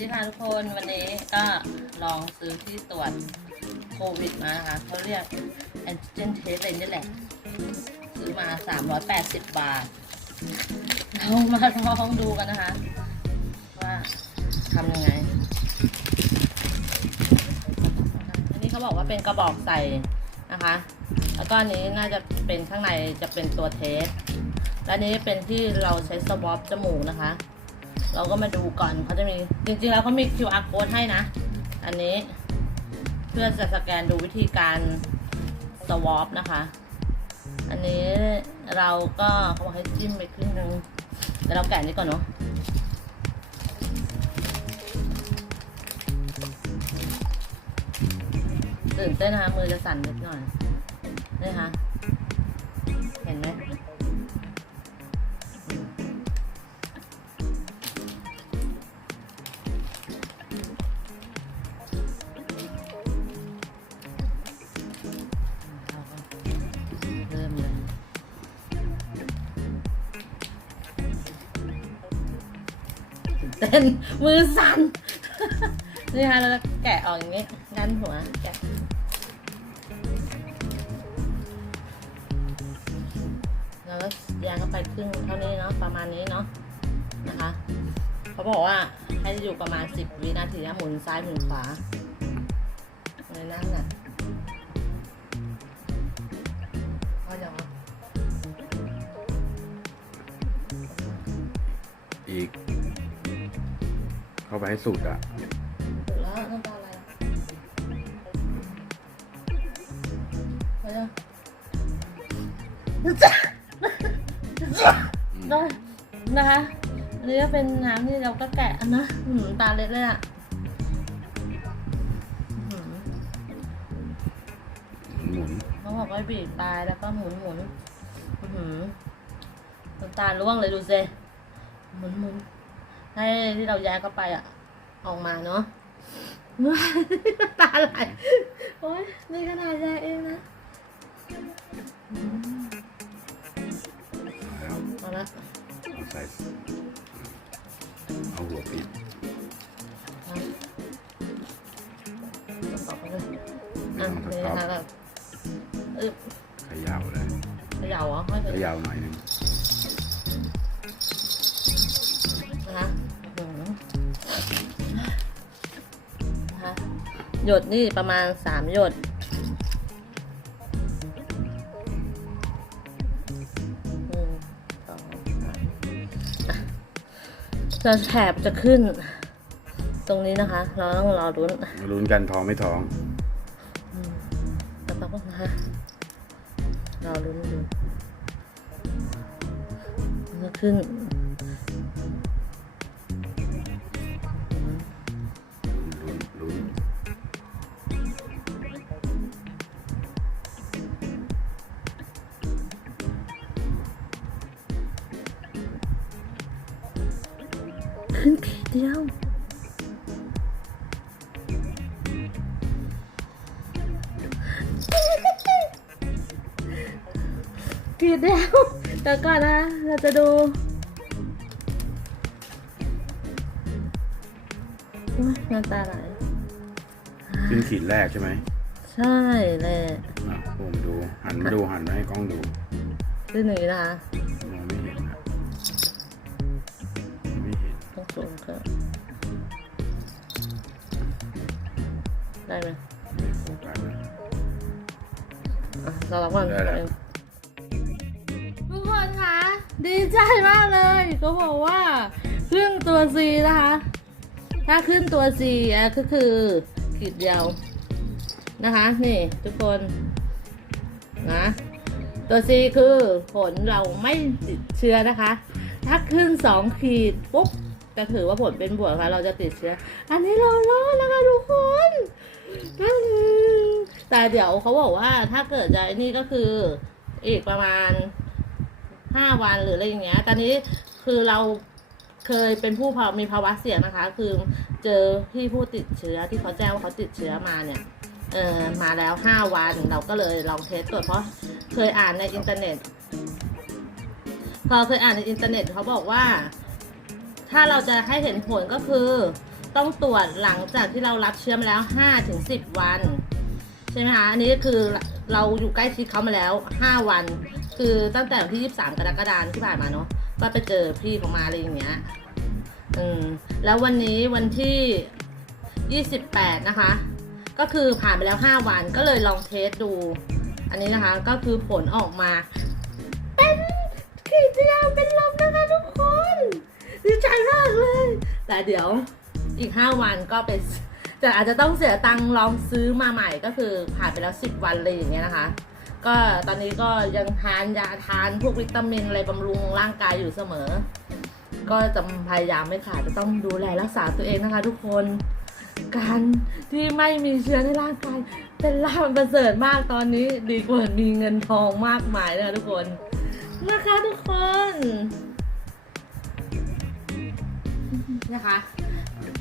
ดีค่ะทุกคนวันนี้ก็ลองซื้อที่ตรวจโควิดมานะคะเขาเรียกแอนติเจนเทสอะไรนี่แหละ ซื้อมา 380 บาท เรามาลองดูกันนะคะ ว่าทำยังไง อันนี้เขาบอกว่าเป็นกระบอกใส่นะคะ แล้วก็อันนี้น่าจะเป็นข้างในจะเป็นตัวเทส และนนี้เป็นที่เราใช้สวอปจมูกนะคะ เราก็มาดูก่อนเขาจะมีจริงๆแล้วเขามี QR code ให้นะ อันนี้เพื่อจะสแกนดูวิธีการสวอปนะคะ อันนี้เราก็เขาบอกให้จิ้มไปครึ่งนึงแต่เราแกะนี้ก่อนเนาะตื่นเต้นนะคะมือจะสั่นนิดหน่อยนี่คะเห็นไหม เต้นมือสั่นนี่ค่ะเราจะแกะออกอย่างนี้ด้านหัวแกะแล้วก็ยางเข้าไปครึ่งเท่านี้เนาะประมาณนี้เนาะนะคะ เขาบอกว่าให้อยู่ประมาณ 10 วินาทีนะหมุนซ้ายหมุนขวาเลยนั่งน่ะ เข้าไปให้สุดอะถูกแล้วน้ำตาอะไรอะไปเลยได้นะคะอันนี้ก็เป็นน้ำที่เราก็แกะอันนะหืมตาเล็ดเลยอะหืมหมุนเขาบอกว่าบีบปลายแล้วก็หมุนหมุนอื้อหือน้ำตาล่วงเลยดูสิหมุนหมุน ให้ที่เราแยกเข้าไปอะ ออกมาเนาะน้ำตาไหลโอ้ยนี่ขนาดแยกเองนะอืมแล้วเอาละเอาใส่เอาหัวปิดเอาต่อไปเลยไม่อะต้องสนี่ต็อปนะคะแบบอึ๊บเขย่าเลยเขย่าเหรอไม่เขเขย่าย่าหน่อยหนึง หยดนี่ประมาณสามหยดหนึ่งสองสามอะจะแถบจะขึ้น ตรงนี้นะคะ เราต้องรอรุ้นมาลุ้นกันท้องไม่ท้องแล้วก็นะคะรอรุ้นดูมันจะขึ้นลุ้น ขึ้นขีดเดียวขีดเดียวแต่ก่อนนะ เราจะดูโอ๊ยน้ำตาไหลขึ้นขีดแรกใช่ไหม ใช่แหละอะผมดู หันมาดูหันมาให้กล้องดูขึ้นอย่างนี้นะคะ สูงขึ้นได้ไหมไม่โฟกัสนะอะเรารับก่อนได้แล้ว ทุกคนคะดีใจมากเลยเขาบอกว่าขึ้นตัว C นะคะ ถ้าขึ้นตัว C อะก็คือขีดเดียวนะคะ นี่ทุกคนนะตัว C คือผลเราไม่ติดเชื้อนะคะ ถ้าขึ้นสองขีดปุ๊บ จะถือว่าผลเป็นบวกค่ะ เราจะติดเชื้อ อันนี้เรารอดแล้วค่ะทุกคนแต่เดี๋ยวเขาบอกว่าถ้าเกิดจะนี่ก็คืออีกประมาณห้าวันหรืออะไรอย่างเงี้ย ตอนนี้คือเราเคยเป็นผู้มีภาวะเสี่ยงนะคะ คือเจอที่ผู้ติดเชื้อที่เขาแจ้งว่าเขาติดเชื้อมาเนี่ยเออมาแล้วห้าวันเราก็เลยลองเทสตรวจเพราะเคยอ่านในอินเทอร์เน็ตพอเคยอ่านในอินเทอร์เน็ตเขาบอกว่า ถ้าเราจะให้เห็นผลก็คือ ต้องตรวจหลังจากที่เรารับเชื้อมาแล้ว5ถึง10 วัน ใช่ไหมคะอันนี้ก็คือเราอยู่ใกล้ชิดเขามาแล้ว 5 วัน คือตั้งแต่วันที่ 23 กรกฎาคมที่ผ่านมาเนาะก็ไปเจอพี่เขามาอะไรอย่างเงี้ยอืมแล้ววันนี้วันที่ 28 นะคะ ก็คือผ่านไปแล้ว 5 วันก็เลยลองเทสดู อันนี้นะคะก็คือผลออกมา เป็นขีดเดียวเป็นลมนะคะทุกคน ดีใจมากเลย แต่เดี๋ยวอีก 5 วันก็เป็นจะอาจจะต้องเสียตังค์ลองซื้อมาใหม่ก็คือผ่านไปแล้ว 10 วันเลยอย่างเงี้ยนะคะ ก็ตอนนี้ก็ยังทานยาทานพวกวิตามินอะไรบำรุงร่างกายอยู่เสมอ ก็จะพยายามไม่ขาดจะต้องดูแลรักษาตัวเองนะคะ ทุกคนการที่ไม่มีเชื้อในร่างกายเป็นลาภประเสริฐมากตอนนี้ดีกว่ามีเงินทองมากมายเลยค่ะทุกคนนะคะทุกคน นะคะ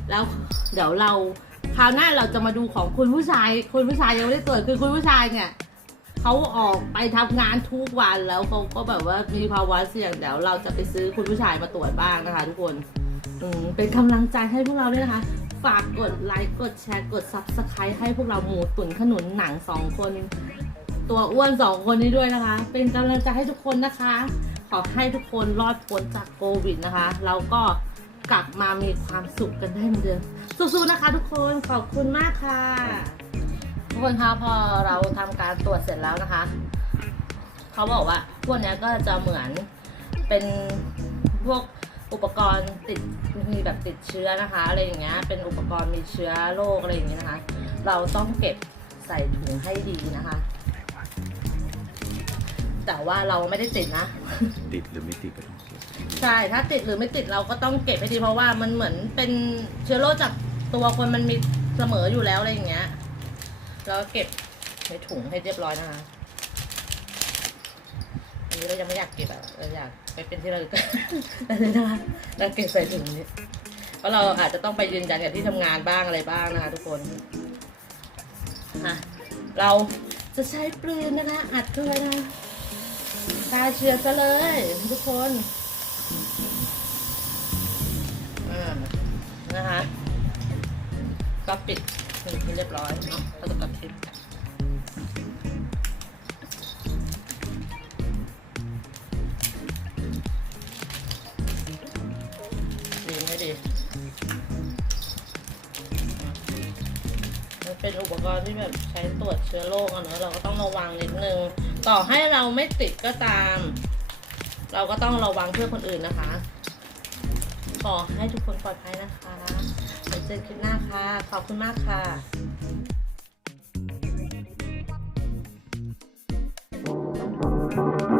แล้วเดี๋ยวเราคราวหน้าเราจะมาดูของคุณผู้ชายคุณผู้ชายยังไม่ได้ตรวจคือคุณผู้ชายเนี่ยเขาออกไปทำงานทุกวันแล้วเขาก็แบบว่ามีภาวะเสี่ยงเดี๋ยวเราจะไปซื้อคุณผู้ชายมาตรวจบ้างนะคะ ทุกคนอืมเป็นกำลังใจให้พวกเราด้วยนะคะ ฝากกดไลค์กดแชร์กด subscribe ให้พวกเราหมูตุ๋นขนุนหนังสองคน ตัวอ้วนสองคนนี้ด้วยนะคะ เป็นกำลังใจให้ทุกคนนะคะ ขอให้ทุกคนรอดพ้นจากโควิดนะคะเราก็ กลับมามีความสุขกันได้เหมือนเดิมสู้ๆนะคะทุกคนขอบคุณมากค่ะทุกคนคะพอเราทำการตรวจเสร็จแล้วนะคะเขาบอกว่าพวกเนี้ยก็จะเหมือนเป็นพวกอุปกรณ์ติดมีแบบติดเชื้อนะคะอะไรอย่างเงี้ยเป็นอุปกรณ์มีเชื้อโรคอะไรอย่างเงี้ยนะคะ เราต้องเก็บใส่ถุงให้ดีนะคะ แต่ว่าเราไม่ได้ติดนะ ติดหรือไม่ติดก็ต้องเก็บ ใช่ถ้าติดหรือไม่ติดเราก็ต้องเก็บให้ดีเพราะว่ามันเหมือนเป็นเชื้อโรคจากตัวคนมันมีเสมออยู่แล้วอะไรอย่างเงี้ยแล้วก็เก็บในถุงให้เรียบร้อยนะคะอันนี้เรายังไม่อยากเก็บอะเราอยากไปเป็นที่ระลึกอันะคะเราเก็บใส่ถุงนี้เพราะเราอาจจะต้องไปยืนยันกับที่ทำงานบ้างอะไรบ้างนะคะทุกคนนะเราจะใช้ปืนนะคะอัดเข้าไปนะคะตาเชื้อซะเลยทุกคน นะคะก็ปิดเป็นที่เรียบร้อยเนาะก็จะกดคลิปดีไหมดีมันเป็นอุปกรณ์ที่แบบใช้ตรวจเชื้อโรคอะเนอะเราก็ต้องระวังนิดนึง ต่อให้เราไม่ติดก็ตาม เราก็ต้องระวังเพื่อคนอื่นนะคะ ขอให้ทุกคนปลอดภัยนะคะไว้เจอคลิปหน้าค่ะ ขอบคุณมากค่ะ